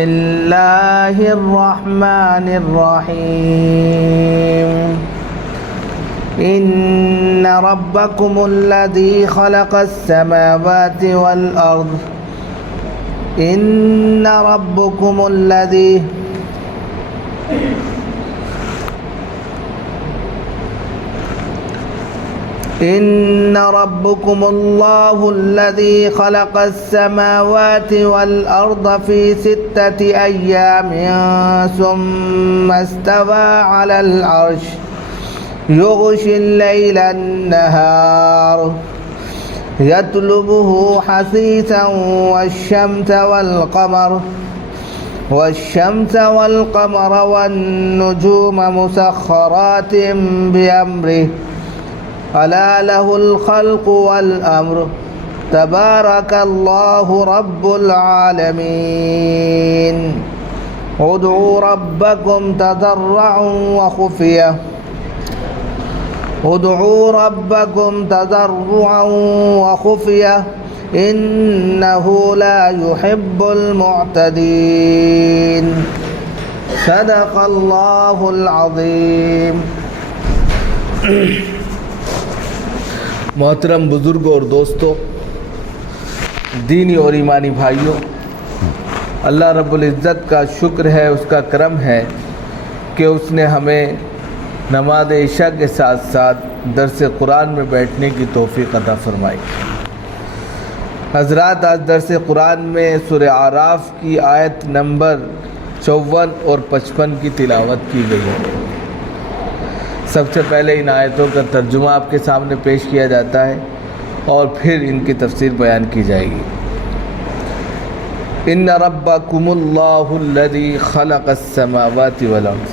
بسم الله الرحمن الرحيم إن ربكم الذي خلق السماوات والأرض إن ربكم الله الذي خلق السماوات والأرض في 6 أيام ثم استوى على العرش يغشي الليل النهار يطلبه حثيثا والشمس والقمر والنجوم مسخرات بأمره ألا له الخلق والأمر تبارك الله رب العالمين ادعوا ربكم تضرعا وخفية إنه لا يحب المعتدين صدق الله العظيم. محترم بزرگوں اور دوستوں، دینی اور ایمانی بھائیوں، اللہ رب العزت کا شکر ہے، اس کا کرم ہے کہ اس نے ہمیں نماز عشاء کے ساتھ ساتھ درس قرآن میں بیٹھنے کی توفیق عطا فرمائی. حضرات، آج درس قرآن میں سورہ اعراف کی آیت نمبر 54 اور 55 کی تلاوت کی گئی ہے. سب سے پہلے ان آیتوں کا ترجمہ آپ کے سامنے پیش کیا جاتا ہے اور پھر ان کی تفسیر بیان کی جائے گی. ان ربکم اللہ الذی خلق السماوات والارض،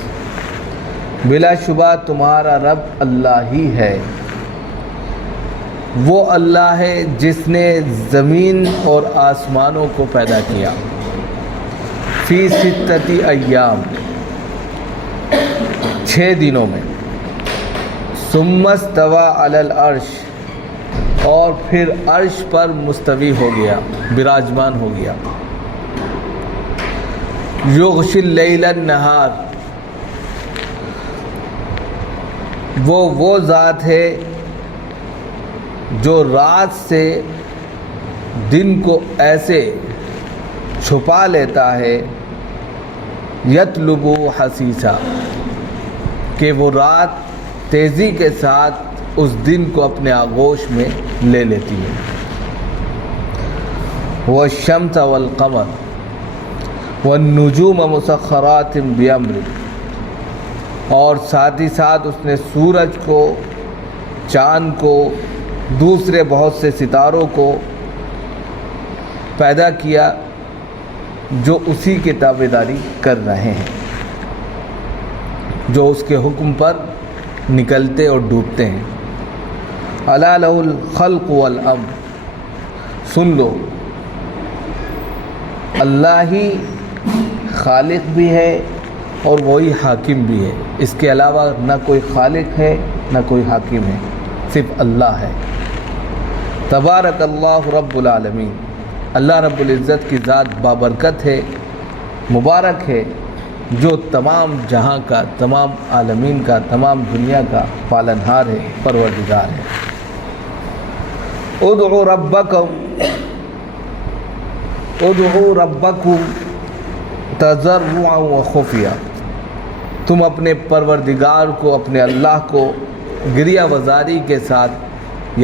بلا شبہ تمہارا رب اللہ ہی ہے. وہ اللہ ہے جس نے زمین اور آسمانوں کو پیدا کیا. فی 6 ایام، 6 دنوں میں. ثم استوى علی العرش، اور پھر عرش پر مستوی ہو گیا، براجمان ہو گیا. یغشی اللیل النہار، وہ ذات ہے جو رات سے دن کو ایسے چھپا لیتا ہے، یطلب حثیثا، کہ وہ رات تیزی کے ساتھ اس دن کو اپنے آغوش میں لے لیتی ہے. والشمس والقمر والنجوم مسخرات بأمرہ، اور ساتھ ہی ساتھ اس نے سورج کو، چاند کو، دوسرے بہت سے ستاروں کو پیدا کیا جو اسی کی تابعداری کر رہے ہیں، جو اس کے حکم پر نکلتے اور ڈوبتے ہیں. الا لہ الخلق والامر، سن لو، اللہ ہی خالق بھی ہے اور وہی حاکم بھی ہے. اس کے علاوہ نہ کوئی خالق ہے نہ کوئی حاکم ہے، صرف اللہ ہے. تبارک اللہ رب العالمین، اللہ رب العزت کی ذات بابرکت ہے، مبارک ہے، جو تمام جہاں کا، تمام عالمین کا، تمام دنیا کا پالنہار ہے، پروردگار ہے. ادعوا ربکم تضرعا وخفیہ، تم اپنے پروردگار کو، اپنے اللہ کو گریہ وزاری کے ساتھ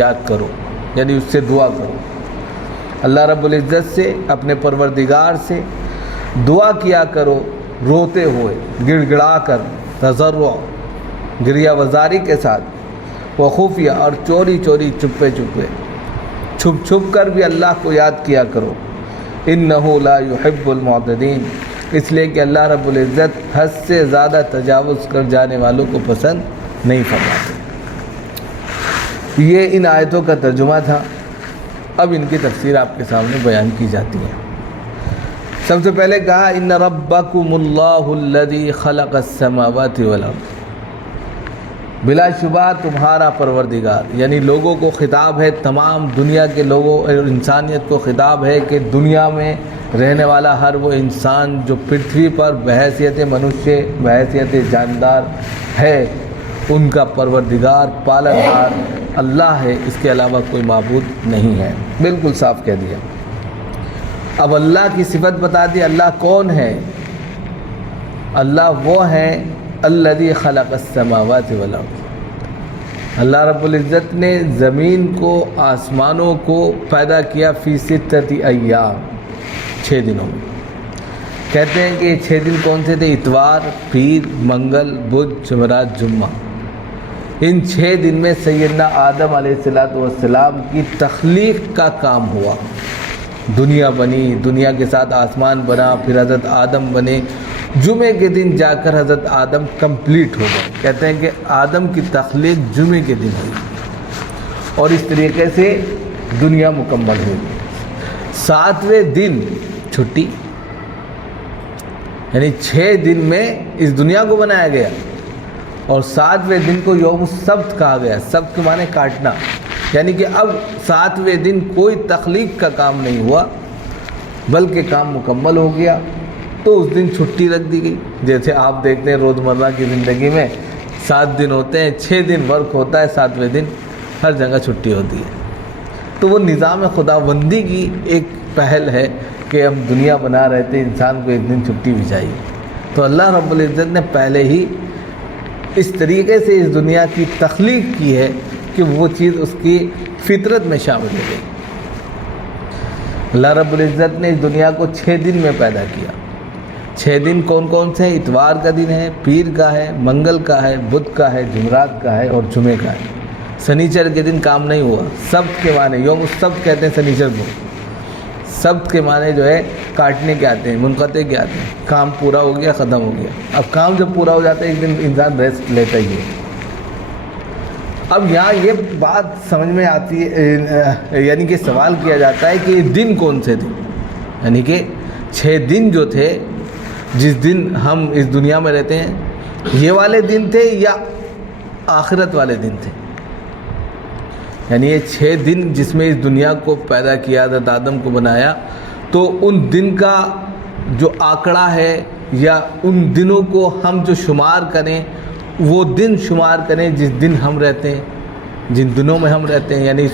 یاد کرو، یعنی اس سے دعا کرو. اللہ رب العزت سے، اپنے پروردگار سے دعا کیا کرو، روتے ہوئے، گڑ گڑا کر، تضرع، گریہ وزاری کے ساتھ، وخفیہ، اور چوری چوری، چپے چپے، چھپ چھپ کر بھی اللہ کو یاد کیا کرو. انہ لا یحب المعتدین، اس لیے کہ اللہ رب العزت حد سے زیادہ تجاوز کر جانے والوں کو پسند نہیں فرماتے. یہ ان آیتوں کا ترجمہ تھا. اب ان کی تفسیر آپ کے سامنے بیان کی جاتی ہے. سب سے پہلے کہا ان ربکم اللہ الذی خلق السماوات والارض، بلا شبہ تمہارا پروردگار، یعنی لوگوں کو خطاب ہے، تمام دنیا کے لوگوں اور انسانیت کو خطاب ہے کہ دنیا میں رہنے والا ہر وہ انسان جو پرتھوی پر بحیثیت منشیہ بحیثیت جاندار ہے، ان کا پروردگار پالنہار اللہ ہے، اس کے علاوہ کوئی معبود نہیں ہے۔ بالکل صاف کہہ دیا۔ اب اللہ کی صفت بتا دی۔ اللہ کون ہے؟ اللہ وہ ہے الذی خلق السماوات والارض۔ اللہ رب العزت نے زمین کو، آسمانوں کو پیدا کیا فی ستۃ ایام، 6 دنوں میں۔ کہتے ہیں کہ یہ 6 دن کون سے تھے؟ اتوار، پیر، منگل، بدھ، جمعرات، جمعہ۔ ان 6 دن میں سیدنا آدم علیہ السلام کی تخلیق کا کام ہوا، دنیا بنی، دنیا کے ساتھ آسمان بنا، پھر حضرت آدم بنے۔ جمعے کے دن جا کر حضرت آدم کمپلیٹ ہو گئے۔ کہتے ہیں کہ آدم کی تخلیق جمعے کے دن ہوئی اور اس طریقے سے دنیا مکمل ہوئی۔ 7ویں دن چھٹی، یعنی 6 دن میں اس دنیا کو بنایا گیا اور 7ویں دن کو یوم السبت کہا گیا۔ سبت کے معنی کاٹنا، یعنی کہ اب 7ویں دن کوئی تخلیق کا کام نہیں ہوا بلکہ کام مکمل ہو گیا، تو اس دن چھٹی رکھ دی گئی۔ جیسے آپ دیکھتے ہیں روزمرہ کی زندگی میں 7 دن ہوتے ہیں، 6 دن ورک ہوتا ہے، 7ویں دن ہر جگہ چھٹی ہوتی ہے۔ تو وہ نظام خداوندی کی ایک پہل ہے کہ ہم دنیا بنا رہے تھے، انسان کو ایک دن چھٹی بھی چاہیے۔ تو اللہ رب العزت نے پہلے ہی اس طریقے سے اس دنیا کی تخلیق کی ہے کہ وہ چیز اس کی فطرت میں شامل ہو گئی۔ اللہ رب العزت نے اس دنیا کو 6 دن میں پیدا کیا۔ 6 دن کون کون سے ہیں؟ اتوار کا دن ہے، پیر کا ہے، منگل کا ہے، بدھ کا ہے، جمعرات کا ہے اور جمعے کا ہے۔ سنیچر کے دن کام نہیں ہوا۔ سبت کے معنی یوم السبت کہتے ہیں سنیچر کو۔ سبت کے معنی جو ہے کاٹنے کے آتے ہیں، منقطع کے آتے ہیں۔ کام پورا ہو گیا، ختم ہو گیا۔ اب کام جب پورا ہو جاتا ہے ایک دن انسان ریسٹ لیتا ہی ہے۔ اب یہاں یہ بات سمجھ میں آتی ہے، یعنی کہ سوال کیا جاتا ہے کہ یہ دن کون سے تھے، یعنی کہ 6 دن جو تھے جس دن ہم اس دنیا میں رہتے ہیں، یہ والے دن تھے یا آخرت والے دن تھے؟ یعنی یہ 6 دن جس میں اس دنیا کو پیدا کیا، حضرت آدم کو بنایا، تو ان دن کا جو آنکڑا ہے یا ان دنوں کو ہم جو شمار کریں، وہ دن شمار کریں جس دن ہم رہتے ہیں، جن دنوں میں ہم رہتے ہیں، یعنی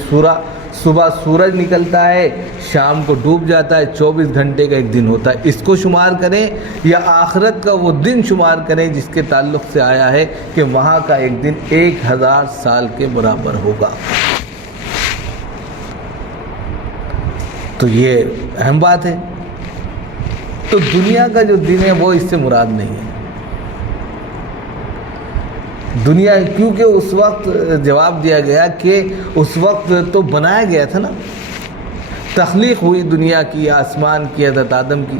صبح سورج نکلتا ہے، شام کو ڈوب جاتا ہے، 24 گھنٹے کا ایک دن ہوتا ہے، اس کو شمار کریں یا آخرت کا وہ دن شمار کریں جس کے تعلق سے آیا ہے کہ وہاں کا ایک دن 1000 سال کے برابر ہوگا۔ تو یہ اہم بات ہے۔ تو دنیا کا جو دن ہے وہ اس سے مراد نہیں ہے۔ دنیا، کیونکہ اس وقت جواب دیا گیا کہ اس وقت تو بنایا گیا تھا نا، تخلیق ہوئی دنیا کی، آسمان کی، حضرت آدم کی،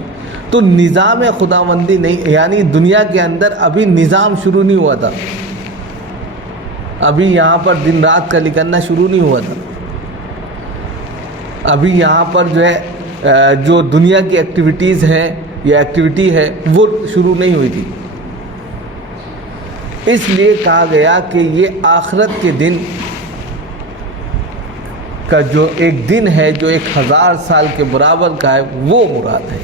تو نظام خداوندی نہیں، یعنی دنیا کے اندر ابھی نظام شروع نہیں ہوا تھا، ابھی یہاں پر دن رات کا نکلنا شروع نہیں ہوا تھا، ابھی یہاں پر جو ہے جو دنیا کی ایکٹیویٹیز ہیں یا ایکٹیویٹی ہے وہ شروع نہیں ہوئی تھی۔ اس لیے کہا گیا کہ یہ آخرت کے دن کا جو ایک دن ہے جو 1000 سال کے برابر کا ہے وہ مراد ہے۔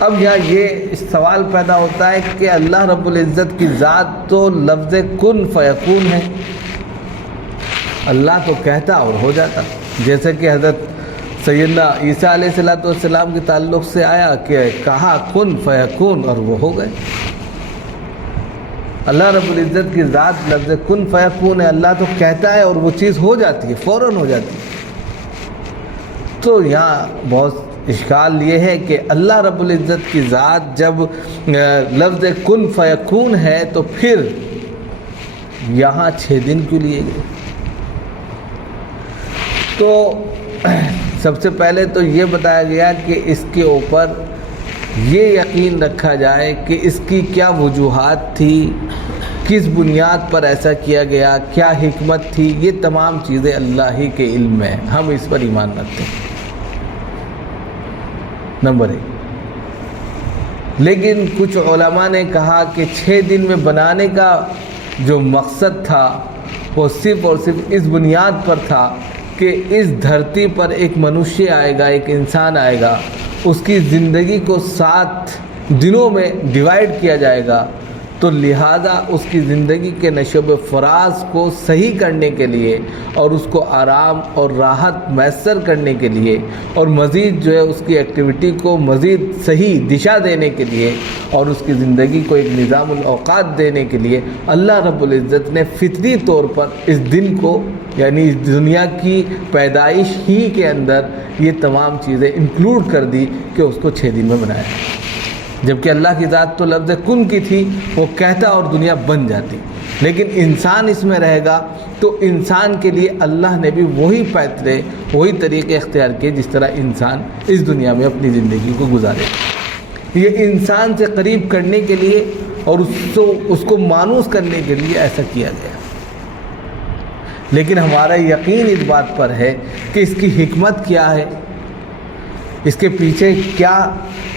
اب یہاں یہ سوال پیدا ہوتا ہے کہ اللہ رب العزت کی ذات تو لفظ کن فیکون ہے، اللہ تو کہتا اور ہو جاتا، جیسے کہ حضرت سیدنا عیسیٰ علیہ السلام کے تعلق سے آیا کہ کہا کن فیکون اور وہ ہو گئے۔ اللہ رب العزت کی ذات لفظ کن فیکون ہے، اللہ تو کہتا ہے اور وہ چیز ہو جاتی ہے، فوراً ہو جاتی ہے۔ تو یہاں بہت اشکال یہ ہے کہ اللہ رب العزت کی ذات جب لفظ کن فیکون ہے تو پھر یہاں 6 دن کیوں لیے گئے؟ تو سب سے پہلے تو یہ بتایا گیا کہ اس کے اوپر یہ یقین رکھا جائے کہ اس کی کیا وجوہات تھی، کس بنیاد پر ایسا کیا گیا، کیا حکمت تھی، یہ تمام چیزیں اللہ ہی کے علم میں ہیں، ہم اس پر ایمان رکھتے ہیں، نمبر 1۔ لیکن کچھ علماء نے کہا کہ 6 دن میں بنانے کا جو مقصد تھا وہ صرف اور صرف اس بنیاد پر تھا کہ اس دھرتی پر ایک منوشیہ آئے گا، ایک انسان آئے گا، اس کی زندگی کو 7 دنوں میں ڈیوائیڈ کیا جائے گا، تو لہذا اس کی زندگی کے نشو و فراز کو صحیح کرنے کے لیے اور اس کو آرام اور راحت میسر کرنے کے لیے اور مزید جو ہے اس کی ایکٹیویٹی کو مزید صحیح دشا دینے کے لیے اور اس کی زندگی کو ایک نظام الاوقات دینے کے لیے اللہ رب العزت نے فطری طور پر اس دن کو، یعنی اس دنیا کی پیدائش ہی کے اندر یہ تمام چیزیں انکلوڈ کر دی کہ اس کو 6 دن میں بنایا، جبکہ اللہ کی ذات تو لفظ کن کی تھی، وہ کہتا اور دنیا بن جاتی، لیکن انسان اس میں رہے گا تو انسان کے لیے اللہ نے بھی وہی فیصلے، وہی طریقے اختیار کیے جس طرح انسان اس دنیا میں اپنی زندگی کو گزارے۔ یہ انسان سے قریب کرنے کے لیے اور اس کو مانوس کرنے کے لیے ایسا کیا گیا، لیکن ہمارا یقین اس بات پر ہے کہ اس کی حکمت کیا ہے، اس کے پیچھے کیا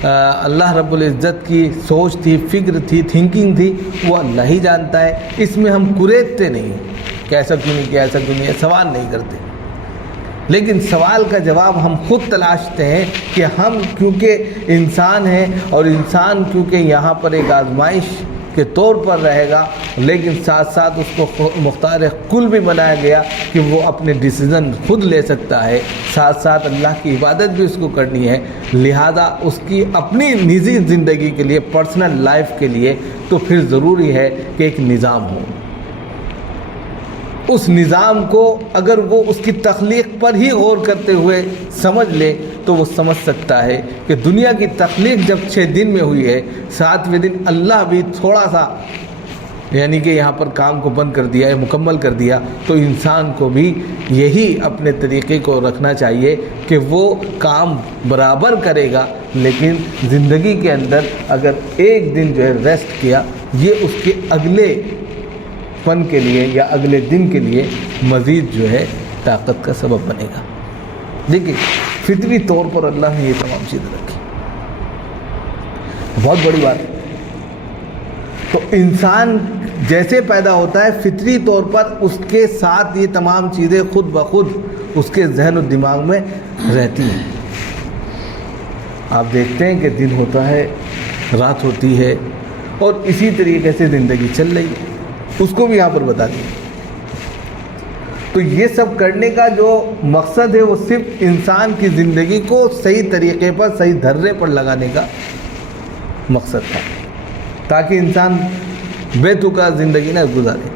اللہ رب العزت کی سوچ تھی، فکر تھی، تھنکنگ تھی، وہ اللہ ہی جانتا ہے۔ اس میں ہم کریدتے نہیں کہ ایسا کیوں نہیں کیا، ایسا کیوں نہیں، سوال نہیں کرتے، لیکن سوال کا جواب ہم خود تلاشتے ہیں کہ ہم کیونکہ انسان ہیں اور انسان کیونکہ یہاں پر ایک آزمائش کے طور پر رہے گا، لیکن ساتھ ساتھ اس کو مختار کل بھی بنایا گیا کہ وہ اپنے ڈیسیزن خود لے سکتا ہے، ساتھ ساتھ اللہ کی عبادت بھی اس کو کرنی ہے، لہذا اس کی اپنی نجی زندگی کے لیے، پرسنل لائف کے لیے تو پھر ضروری ہے کہ ایک نظام ہو۔ اس نظام کو اگر وہ اس کی تخلیق پر ہی غور کرتے ہوئے سمجھ لے تو وہ سمجھ سکتا ہے کہ دنیا کی تخلیق جب 6 دن میں ہوئی ہے، 7ویں دن اللہ بھی تھوڑا سا یعنی کہ یہاں پر کام کو بند کر دیا ہے، مکمل کر دیا، تو انسان کو بھی یہی اپنے طریقے کو رکھنا چاہیے کہ وہ کام برابر کرے گا، لیکن زندگی کے اندر اگر ایک دن جو ہے ریسٹ کیا، یہ اس کے اگلے فن کے لیے یا اگلے دن کے لیے مزید جو ہے طاقت کا سبب بنے گا۔ دیکھیے فطری طور پر اللہ نے یہ تمام چیزیں رکھی، بہت بڑی بات ہے۔ تو انسان جیسے پیدا ہوتا ہے فطری طور پر اس کے ساتھ یہ تمام چیزیں خود بخود اس کے ذہن و دماغ میں رہتی ہیں۔ آپ دیکھتے ہیں کہ دن ہوتا ہے، رات ہوتی ہے، اور اسی طریقے سے زندگی چل رہی ہے، اس کو بھی یہاں پر بتا دیا۔ تو یہ سب کرنے کا جو مقصد ہے وہ صرف انسان کی زندگی کو صحیح طریقے پر، صحیح دھرے پر لگانے کا مقصد تھا، تاکہ انسان بے تکا زندگی نہ گزارے۔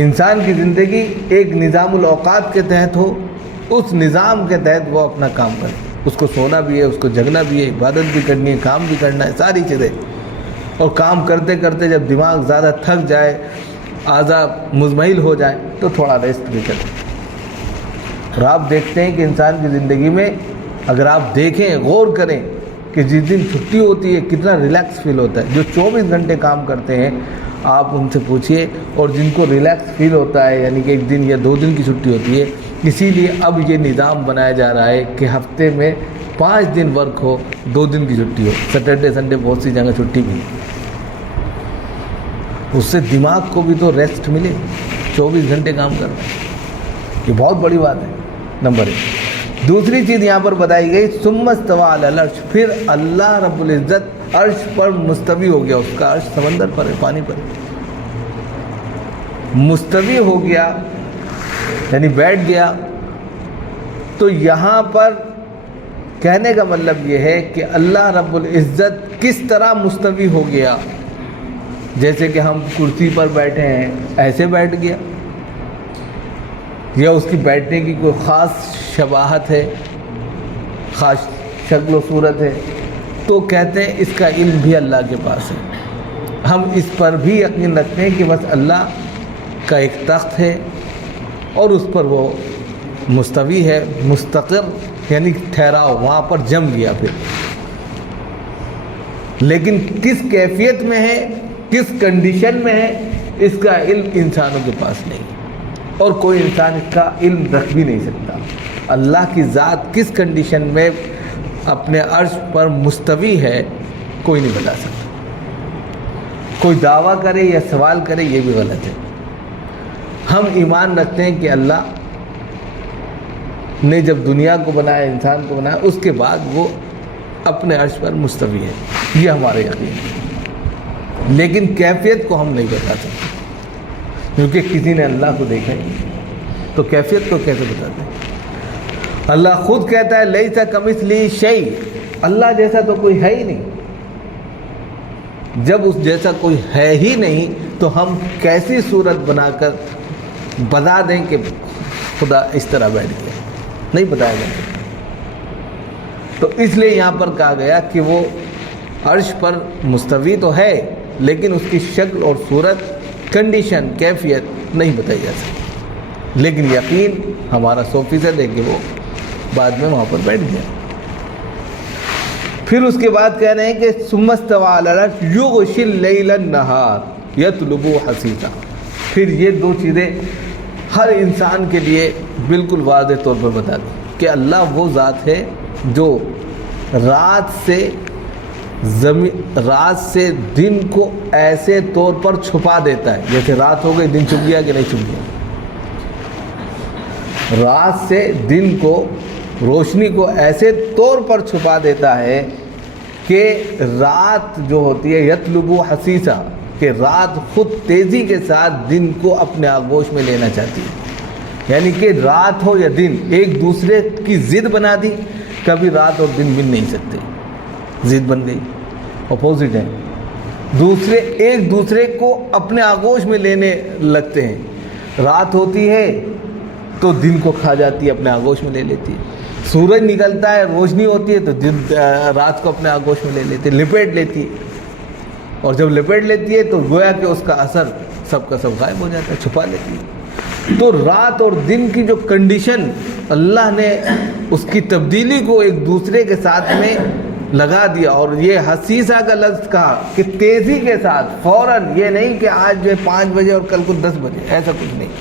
انسان کی زندگی ایک نظام الاوقات کے تحت ہو، اس نظام کے تحت وہ اپنا کام کرے، اس کو سونا بھی ہے، اس کو جگنا بھی ہے، عبادت بھی کرنی ہے، کام بھی کرنا ہے، ساری چیزیں، اور کام کرتے کرتے جب دماغ زیادہ تھک جائے، اعضاء مزمحل ہو جائے تو تھوڑا ریسٹ بھی کریں۔ اور آپ دیکھتے ہیں کہ انسان کی زندگی میں اگر آپ دیکھیں، غور کریں کہ جس دن چھٹی ہوتی ہے کتنا ریلیکس فیل ہوتا ہے۔ جو 24 گھنٹے کام کرتے ہیں آپ ان سے پوچھئے، اور جن کو ریلیکس فیل ہوتا ہے یعنی کہ 1 دن یا 2 دن کی چھٹی ہوتی ہے، اسی لیے اب یہ نظام بنایا جا رہا ہے کہ ہفتے میں 5 دن ورک ہو، 2 دن کی چھٹی ہو، سیٹرڈے سنڈے بہت سی جگہ چھٹی بھی ہے، اس سے دماغ کو بھی تو ریسٹ ملے۔ 24 گھنٹے کام کرنا یہ بہت بڑی بات ہے، نمبر 1۔ دوسری چیز یہاں پر بتائی گئی، ثم استوى علی العرش، پھر اللہ رب العزت عرش پر مستوی ہو گیا، اس کا عرش سمندر پر ہے، پانی پر ہے، مستوی ہو گیا یعنی بیٹھ گیا۔ تو یہاں پر کہنے کا مطلب یہ ہے کہ اللہ رب العزت کس طرح مستوی ہو گیا، جیسے کہ ہم کرسی پر بیٹھے ہیں ایسے بیٹھ گیا، یا اس کی بیٹھنے کی کوئی خاص شباہت ہے، خاص شکل و صورت ہے، تو کہتے ہیں اس کا علم بھی اللہ کے پاس ہے۔ ہم اس پر بھی یقین رکھتے ہیں کہ بس اللہ کا ایک تخت ہے اور اس پر وہ مستوی ہے، مستقر یعنی ٹھہراؤ، وہاں پر جم گیا۔ پھر لیکن کس کیفیت میں ہے، کس کنڈیشن میں ہے، اس کا علم انسانوں کے پاس نہیں، اور کوئی انسان اس کا علم رکھ بھی نہیں سکتا۔ اللہ کی ذات کس کنڈیشن میں اپنے عرش پر مستوی ہے کوئی نہیں بتا سکتا۔ کوئی دعویٰ کرے یا سوال کرے یہ بھی غلط ہے۔ ہم ایمان رکھتے ہیں کہ اللہ نے جب دنیا کو بنایا، انسان کو بنایا، اس کے بعد وہ اپنے عرش پر مستوی ہے، یہ ہمارے یقین ہے۔ لیکن کیفیت کو ہم نہیں بتا سکتے، کیونکہ کسی نے اللہ کو دیکھا ہی تو کیفیت کو کیسے بتاتے ہیں؟ اللہ خود کہتا ہے لیس کمثلہ شیء، اللہ جیسا تو کوئی ہے ہی نہیں۔ جب اس جیسا کوئی ہے ہی نہیں تو ہم کیسی صورت بنا کر بتا دیں کہ خدا اس طرح بیٹھ گیا؟ نہیں بتایا جاتا۔ تو اس لیے یہاں پر کہا گیا کہ وہ عرش پر مستوی تو ہے، لیکن اس کی شکل اور صورت، کنڈیشن، کیفیت نہیں بتائی جا سکتی، لیکن یقین ہمارا 100% ہے کہ وہ بعد میں وہاں پر بیٹھ گیا۔ پھر اس کے بعد کہہ رہے ہیں کہ ثم استوى علی العرش یغشی اللیل النہار یطلبہ حثیثا۔ پھر یہ دو چیزیں ہر انسان کے لیے بالکل واضح طور پر بتا دیں کہ اللہ وہ ذات ہے جو رات سے دن کو ایسے طور پر چھپا دیتا ہے، جیسے رات ہو گئی دن چھپ گیا کہ نہیں چھپ گیا۔ رات سے دن کو، روشنی کو ایسے طور پر چھپا دیتا ہے کہ رات جو ہوتی ہے یطلب حثیثا، کہ رات خود تیزی کے ساتھ دن کو اپنے آغوش میں لینا چاہتی ہے۔ یعنی کہ رات ہو یا دن ایک دوسرے کی ضد بنا دی، کبھی رات اور دن مل نہیں سکتے، ضد بن گئی، اپوزٹ ہیں، دوسرے ایک دوسرے کو اپنے آغوش میں لینے لگتے ہیں۔ رات ہوتی ہے تو دن کو کھا جاتی ہے، اپنے آغوش میں لے لیتی ہے۔ سورج نکلتا ہے، روشنی ہوتی ہے تو دن رات کو اپنے آغوش میں لے لیتی ہے، لپیٹ لیتی ہے، اور جب لپیٹ لیتی ہے تو گویا کہ اس کا اثر سب کا سب غائب ہو جاتا ہے، چھپا لیتی ہے۔ تو رات اور دن کی جو کنڈیشن اللہ نے اس کی تبدیلی کو ایک دوسرے کے ساتھ میں لگا دیا، اور یہ حسیسہ کا لفظ کہا کہ تیزی کے ساتھ، فوراً، یہ نہیں کہ آج جو ہے 5 بجے اور کل کو 10 بجے، ایسا کچھ نہیں۔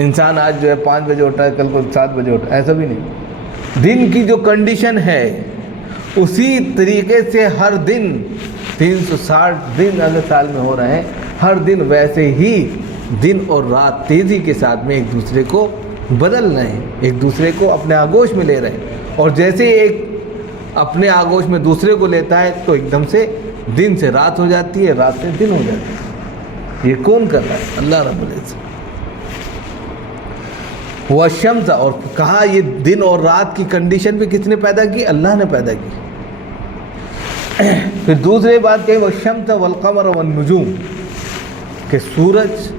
انسان آج جو ہے 5 بجے اٹھا ہے، کل کو 7 بجے اٹھا ہے، ایسا بھی نہیں۔ دن کی جو کنڈیشن ہے اسی طریقے سے ہر دن 360 دن اگر سال میں ہو رہے ہیں، ہر دن ویسے ہی دن اور رات تیزی کے ساتھ میں ایک دوسرے کو بدل رہے ہیں، ایک دوسرے کو اپنے آغوش میں لے رہے ہیں، اور جیسے ایک اپنے آغوش میں دوسرے کو لیتا ہے تو ایک دم سے دن سے رات ہو جاتی ہے، رات سے دن ہو جاتی ہے۔ یہ کون کر رہا ہے؟ اللہ رب العزت۔ والشمس، اور کہا یہ دن اور رات کی کنڈیشن بھی کس نے پیدا کی؟ اللہ نے پیدا کی۔ پھر دوسری بات کہی والشمس والقمر والنجوم، کہ سورج،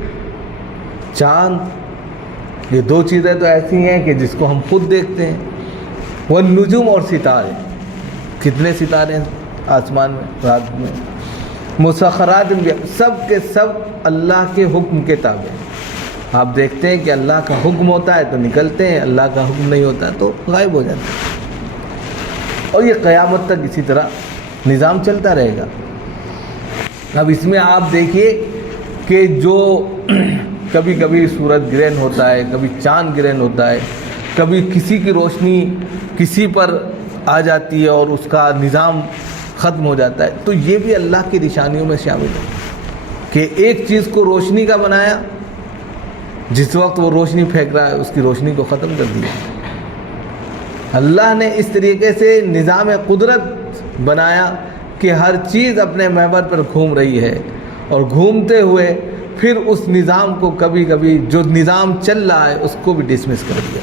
چاند، یہ دو چیزیں تو ایسی ہیں کہ جس کو ہم خود دیکھتے ہیں، والنجوم، اور ستارے، کتنے ستارے ہیں آسمان میں، رات میں، مسخرات، سب کے سب اللہ کے حکم کے تابع ہیں۔ آپ دیکھتے ہیں کہ اللہ کا حکم ہوتا ہے تو نکلتے ہیں، اللہ کا حکم نہیں ہوتا ہے تو غائب ہو جاتے ہیں، اور یہ قیامت تک اسی طرح نظام چلتا رہے گا۔ اب اس میں آپ دیکھیے کہ جو کبھی کبھی سورج گرہن ہوتا ہے، کبھی چاند گرہن ہوتا ہے، کبھی کسی کی روشنی کسی پر آ جاتی ہے اور اس کا نظام ختم ہو جاتا ہے، تو یہ بھی اللہ کی نشانیوں میں شامل ہے کہ ایک چیز کو روشنی کا بنایا، جس وقت وہ روشنی پھینک رہا ہے اس کی روشنی کو ختم کر دیا۔ اللہ نے اس طریقے سے نظام قدرت بنایا کہ ہر چیز اپنے محور پر گھوم رہی ہے، اور گھومتے ہوئے پھر اس نظام کو کبھی کبھی جو نظام چل رہا ہے اس کو بھی ڈسمس کر دیا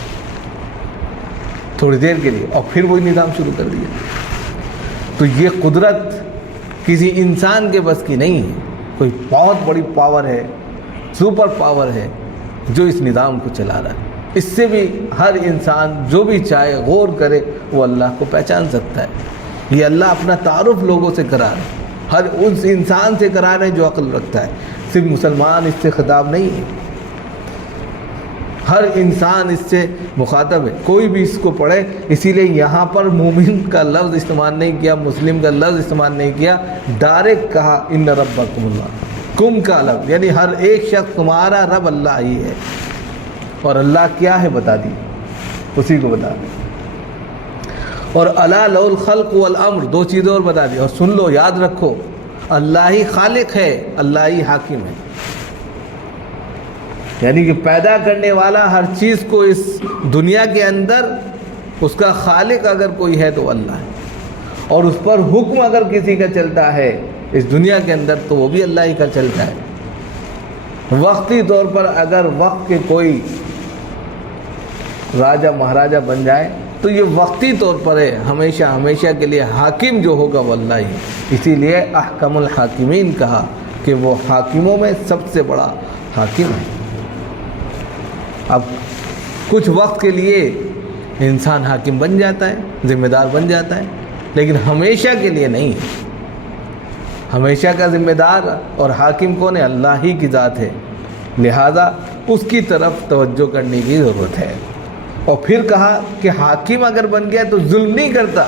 تھوڑی دیر کے لیے، اور پھر وہی نظام شروع کر دیا۔ تو یہ قدرت کسی انسان کے بس کی نہیں ہے، کوئی بہت بڑی پاور ہے، سپر پاور ہے جو اس نظام کو چلا رہا ہے۔ اس سے بھی ہر انسان جو بھی چاہے غور کرے وہ اللہ کو پہچان سکتا ہے۔ یہ اللہ اپنا تعارف لوگوں سے کرا رہا ہے، ہر اس انسان سے کرا رہے ہیں جو عقل رکھتا ہے، صرف مسلمان اس سے خطاب نہیں ہے، ہر انسان اس سے مخاطب ہے، کوئی بھی اس کو پڑھے۔ اسی لیے یہاں پر مومن کا لفظ استعمال نہیں کیا، مسلم کا لفظ استعمال نہیں کیا، ڈائریکٹ کہا ان ربکم اللہ، کم کا لفظ، یعنی ہر ایک شخص تمہارا رب اللہ ہی ہے، اور اللہ کیا ہے بتا دی، اسی کو بتا دی، اور الا لہ الخلق والامر، دو چیزیں اور بتا دی، اور سن لو، یاد رکھو، اللہ ہی خالق ہے، اللہ ہی حاکم ہے۔ یعنی کہ پیدا کرنے والا ہر چیز کو اس دنیا کے اندر اس کا خالق اگر کوئی ہے تو اللہ ہے، اور اس پر حکم اگر کسی کا چلتا ہے اس دنیا کے اندر تو وہ بھی اللہ ہی کا چلتا ہے۔ وقتی طور پر اگر وقت کے کوئی راجہ مہاراجہ بن جائے تو یہ وقتی طور پر ہے، ہمیشہ ہمیشہ کے لیے حاکم جو ہوگا وہ اللہ ہی۔ اسی لیے احکم الحاکمین کہا کہ وہ حاکموں میں سب سے بڑا حاکم ہے۔ اب کچھ وقت کے لیے انسان حاکم بن جاتا ہے، ذمہ دار بن جاتا ہے، لیکن ہمیشہ کے لیے نہیں ہے۔ ہمیشہ کا ذمہ دار اور حاکم کون ہے؟ اللہ ہی کی ذات ہے، لہذا اس کی طرف توجہ کرنے کی ضرورت ہے۔ اور پھر کہا کہ حاکم اگر بن گیا تو ظلم نہیں کرتا۔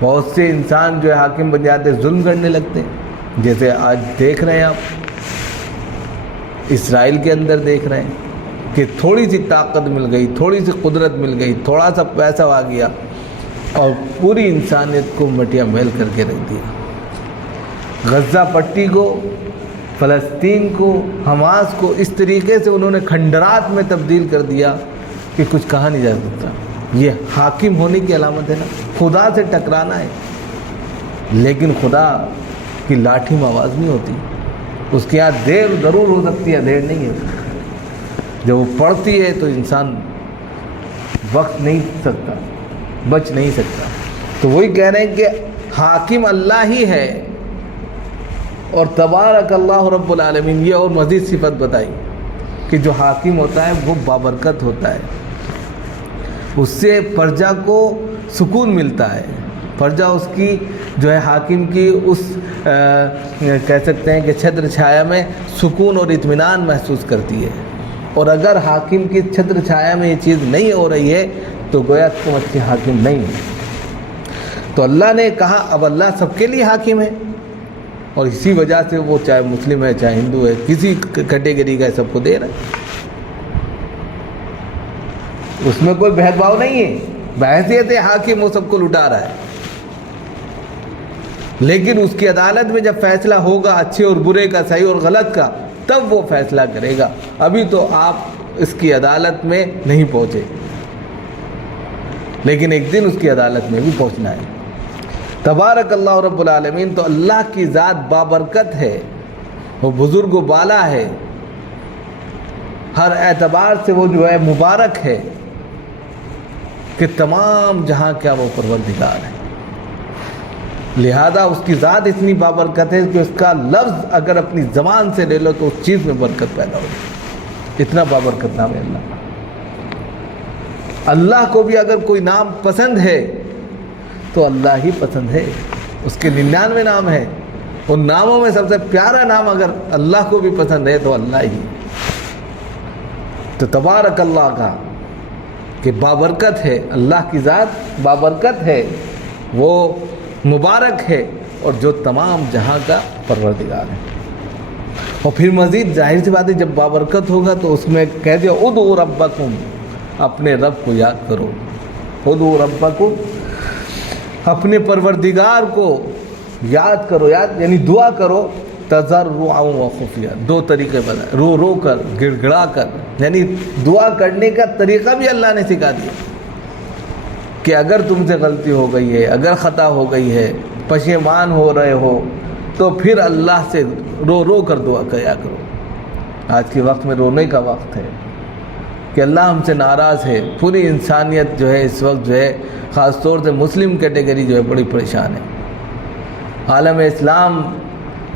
بہت سے انسان جو ہے حاکم بن جاتے ظلم کرنے لگتے ہیں، جیسے آج دیکھ رہے ہیں آپ اسرائیل کے اندر دیکھ رہے ہیں کہ تھوڑی سی طاقت مل گئی، تھوڑی سی قدرت مل گئی، تھوڑا سا پیسہ آ گیا اور پوری انسانیت کو مٹیا میل کر کے رکھ دیا۔ غزہ پٹی کو، فلسطین کو، حماس کو اس طریقے سے انہوں نے کھنڈرات میں تبدیل کر دیا کہ کچھ کہا نہیں جا سکتا۔ یہ حاکم ہونے کی علامت ہے نا، خدا سے ٹکرانا ہے، لیکن خدا کی لاٹھی میں آواز نہیں ہوتی، اس کے یہاں دیر ضرور ہو سکتی ہے، دیر نہیں ہے۔ جب وہ پڑتی ہے تو انسان وقت نہیں سکتا، بچ نہیں سکتا۔ تو وہی کہہ رہے ہیں کہ حاکم اللہ ہی ہے، اور تبارک اللہ رب العالمین، یہ اور مزید صفت بتائی کہ جو حاکم ہوتا ہے وہ بابرکت ہوتا ہے، اس سے پرجا کو سکون ملتا ہے۔ پرجا اس کی جو ہے حاکم کی اس کہہ سکتے ہیں کہ چھتر چھایا میں سکون اور اطمینان محسوس کرتی ہے، اور اگر حاکم کی چھتر چھایا میں یہ چیز نہیں ہو رہی ہے تو گویا تم اچھے حاکم نہیں ہے۔ تو اللہ نے کہا اب اللہ سب کے لیے حاکم ہے، اور اسی وجہ سے وہ چاہے مسلم ہے چاہے ہندو ہے، کسی کیٹیگری کا سب کو دے رہا ہے، اس میں کوئی بھید بھاؤ نہیں ہے۔ بحیثیت حاکم وہ سب کو لٹا رہا ہے، لیکن اس کی عدالت میں جب فیصلہ ہوگا اچھے اور برے کا، صحیح اور غلط کا، تب وہ فیصلہ کرے گا۔ ابھی تو آپ اس کی عدالت میں نہیں پہنچے، لیکن ایک دن اس کی عدالت میں بھی پہنچنا ہے۔ تبارک اللہ رب العالمین، تو اللہ کی ذات بابرکت ہے، وہ بزرگ و بالا ہے، ہر اعتبار سے وہ جو ہے مبارک ہے کہ تمام جہاں کیا وہ پروردگار ہے۔ لہذا اس کی ذات اتنی بابرکت ہے کہ اس کا لفظ اگر اپنی زبان سے لے لو تو اس چیز میں برکت پیدا ہوگی، اتنا بابرکت نام ہے اللہ۔ اللہ کو بھی اگر کوئی نام پسند ہے تو اللہ ہی پسند ہے، اس کے 99 نام ہیں، ان ناموں میں سب سے پیارا نام اگر اللہ کو بھی پسند ہے تو اللہ ہی۔ تو تبارک اللہ کا کہ بابرکت ہے، اللہ کی ذات بابرکت ہے، وہ مبارک ہے، اور جو تمام جہاں کا پروردگار ہے۔ اور پھر مزید ظاہر سی بات ہے، جب بابرکت ہوگا تو اس میں کہہ دیا ادعوا ربکم، اپنے رب کو یاد کرو، ادعوا ربکم، اپنے پروردگار کو یاد کرو، یاد یعنی دعا کرو، تضرعا و خفیہ، دو طریقے بتائے، رو رو کر، گڑ گڑا کر، یعنی دعا کرنے کا طریقہ بھی اللہ نے سکھا دیا کہ اگر تم سے غلطی ہو گئی ہے، اگر خطا ہو گئی ہے، پشیمان ہو رہے ہو تو پھر اللہ سے رو رو کر دعا کیا کرو۔ آج کے وقت میں رونے کا وقت ہے کہ اللہ ہم سے ناراض ہے، پوری انسانیت جو ہے اس وقت جو ہے خاص طور سے مسلم کیٹیگری جو ہے بڑی پریشان ہے، عالم اسلام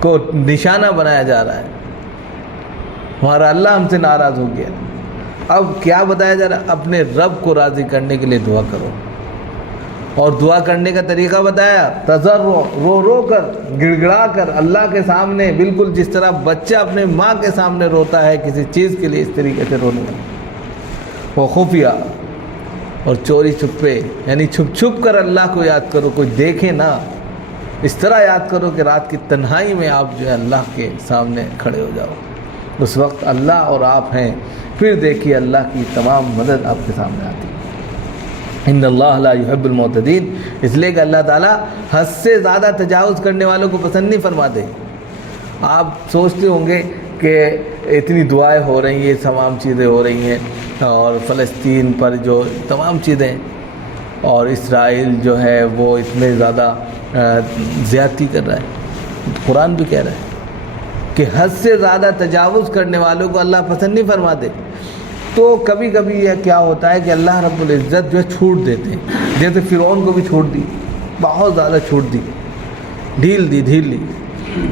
کو نشانہ بنایا جا رہا ہے، ہمارا اللہ ہم سے ناراض ہو گیا۔ اب کیا بتایا جا رہا ہے؟ اپنے رب کو راضی کرنے کے لیے دعا کرو، اور دعا کرنے کا طریقہ بتایا تضرع، رو رو کر، گڑ گڑا کر اللہ کے سامنے، بالکل جس طرح بچہ اپنے ماں کے سامنے روتا ہے کسی چیز کے لیے، اس طریقے سے رونے لگا۔ وہ خفیہ، اور چوری چھپے، یعنی چھپ چھپ کر اللہ کو یاد کرو، کوئی دیکھے نہ، اس طرح یاد کرو کہ رات کی تنہائی میں آپ جو ہے اللہ کے سامنے کھڑے ہو جاؤ، اس وقت اللہ اور آپ ہیں، پھر دیکھیے اللہ کی تمام مدد آپ کے سامنے آتی ہے۔ ان اللہ لا يحب المعتدین، اس لیے کہ اللہ تعالیٰ حد سے زیادہ تجاوز کرنے والوں کو پسند نہیں فرماتے۔ آپ سوچتے ہوں گے کہ کہ اتنی دعائیں ہو رہی ہیں، تمام چیزیں ہو رہی ہیں، اور فلسطین پر جو تمام چیزیں، اور اسرائیل جو ہے وہ اتنے زیادہ زیادتی کر رہا ہے۔ قرآن بھی کہہ رہا ہے کہ حد سے زیادہ تجاوز کرنے والوں کو اللہ پسند نہیں فرماتے۔ تو کبھی کبھی یہ کیا ہوتا ہے کہ اللہ رب العزت جو ہے چھوٹ دیتے ہیں، جیسے فرعون کو بھی چھوٹ دی، بہت زیادہ چھوٹ دی، ڈھیل دی،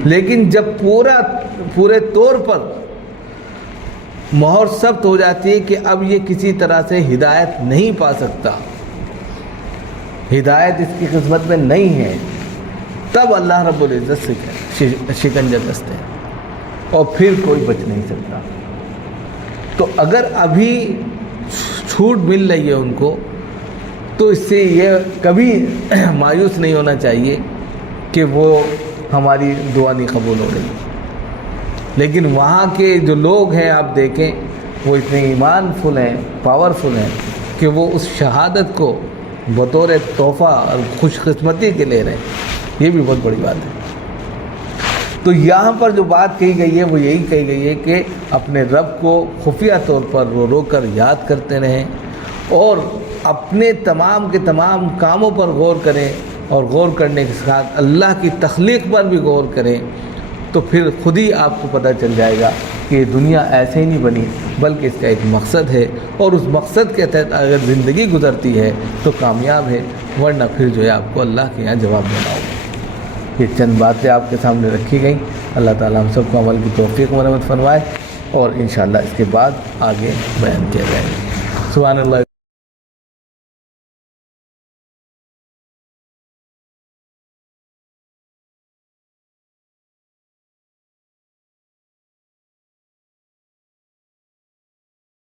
لیکن جب پورے طور پر مہر ثبت ہو جاتی ہے کہ اب یہ کسی طرح سے ہدایت نہیں پا سکتا، ہدایت اس کی قسمت میں نہیں ہے، تب اللہ رب العزت سے شکنجہ کستے ہیں اور پھر کوئی بچ نہیں سکتا۔ تو اگر ابھی چھوٹ مل رہی ہے ان کو، تو اس سے یہ کبھی مایوس نہیں ہونا چاہیے کہ وہ ہماری دعا نہیں قبول ہو رہی۔ لیکن وہاں کے جو لوگ ہیں آپ دیکھیں، وہ اتنے ایمان فل ہیں، پاورفل ہیں کہ وہ اس شہادت کو بطور تحفہ اور خوش قسمتی کے لے رہے ہیں۔ یہ بھی بہت بڑی بات ہے۔ تو یہاں پر جو بات کہی گئی ہے وہ یہی کہی گئی ہے کہ اپنے رب کو خفیہ طور پر رو رو کر یاد کرتے رہیں، اور اپنے تمام کے تمام کاموں پر غور کریں، اور غور کرنے کے ساتھ اللہ کی تخلیق پر بھی غور کریں، تو پھر خود ہی آپ کو پتہ چل جائے گا کہ یہ دنیا ایسے ہی نہیں بنی، بلکہ اس کا ایک مقصد ہے، اور اس مقصد کے تحت اگر زندگی گزرتی ہے تو کامیاب ہے، ورنہ پھر جو ہے آپ کو اللہ کے یہاں جواب دینا ہوگا۔ یہ چند باتیں آپ کے سامنے رکھی گئیں۔ اللہ تعالیٰ ہم سب کو عمل کی توفیق و مرحمت فرمائے، اور انشاءاللہ اس کے بعد آگے بیان کیا جائے گا۔ سبحان اللہ۔